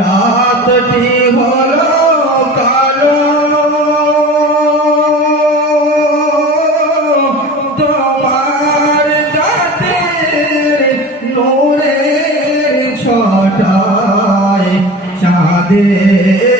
রাতটি হলো কালো। তোমার দাঁতের নোরে ছটায় চাঁদের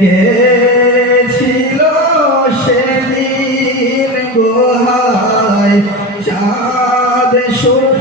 লেগেছিল সেদিন গোহায়? চাঁদ সূর্যের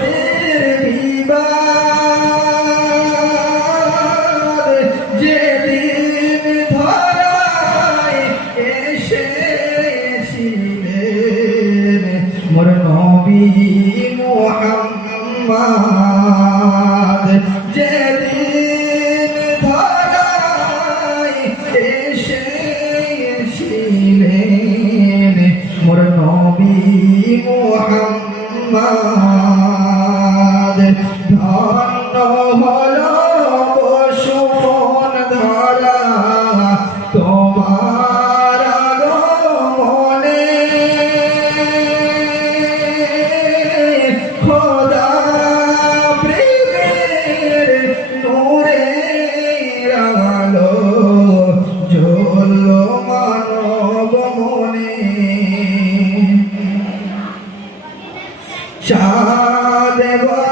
Allah চাঁদ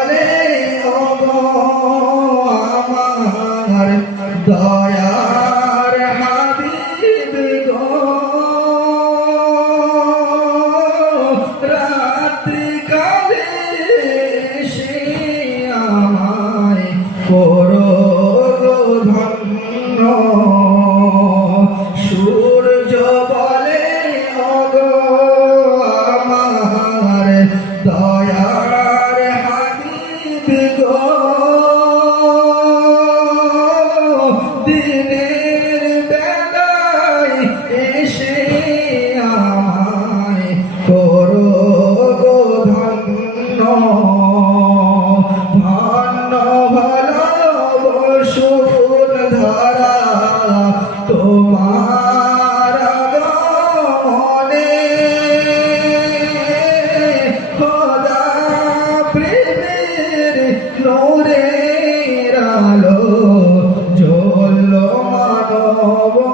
তোমার মনে খোদা প্রেমের নোরে আলো জ্বল মানব